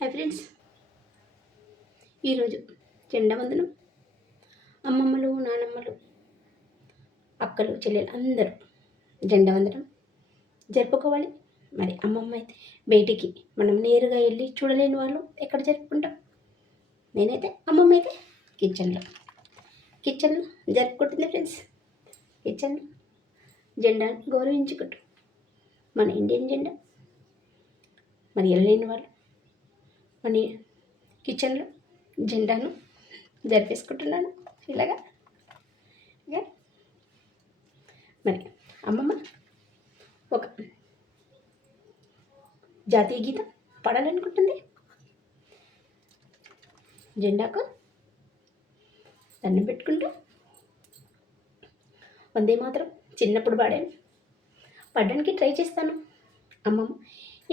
Hi friends, ఈరోజు జెండా వందనం. అమ్మమ్మలు, నానమ్మలు, అక్కలు, చెల్లెలు అందరూ జెండా వందనం జరుపుకోవాలి. మరి అమ్మమ్మ అయితే బయటికి మనం నేరుగా వెళ్ళి చూడలేని వాళ్ళు ఎక్కడ జరుపుకుంటాం. నేనైతే అమ్మమ్మ అయితే కిచెన్లో జరుపుకుంటుంది ఫ్రెండ్స్. కిచెన్లో జెండాను గౌరవించుకుంటూ మన ఇండియన్ జెండా మరి వెళ్ళలేని వాళ్ళు మన కిచెన్లో జెండాను జరిపేసుకుంటున్నాను ఇలాగా. మరి అమ్మమ్మ ఒక జాతీయ గీతం పాడాలనుకుంటుంది. జెండాకు దండం పెట్టుకుంటూ వందే మాత్రం చిన్నప్పుడు పాడడానికి ట్రై చేస్తాను. అమ్మమ్మ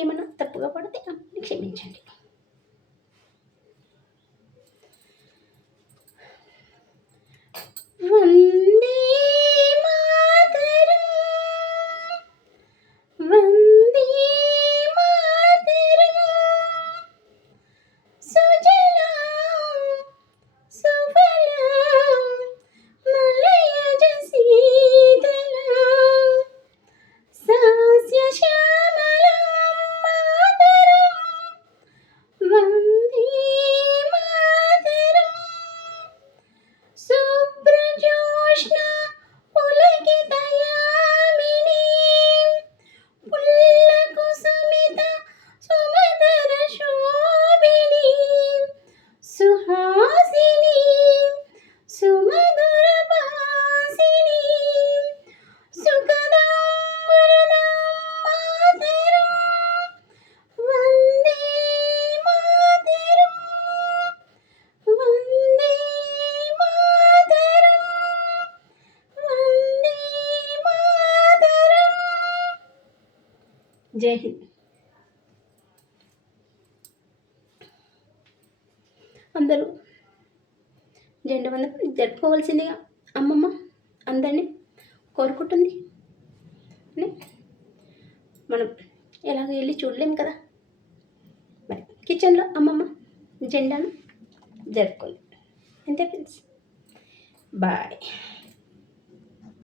ఏమన్నా తప్పుగా పడితే అమ్మని క్షమించండి. వందే మాతరం, వందే మాతరం, సుజలాం సుఫలాం మలయజ శీతలాం సస్య శ్యామలాం మాతరం, వందే మాతరం, శుభ్రజోష్ణ పులకితయామినీ పుల్లకుసుమిత సుమధుర శోభినీ సుహాసినీ సుమధుర భాసినీ సుఖదాం వరదాం మాతరం, వందే మాతరం, వందే మాతరం, వందే మాతరం. జై హింద్. అందరూ జెండా వందనం జరుపుకోవాల్సిందిగా అమ్మమ్మ అందరినీ కోరుకుంటుంది. మనం ఎలాగ వెళ్ళి చూడలేం కదా. మరి కిచెన్లో అమ్మమ్మ జెండాను జరుపుకోండి. అంతే ఫ్రెండ్స్, బాయ్.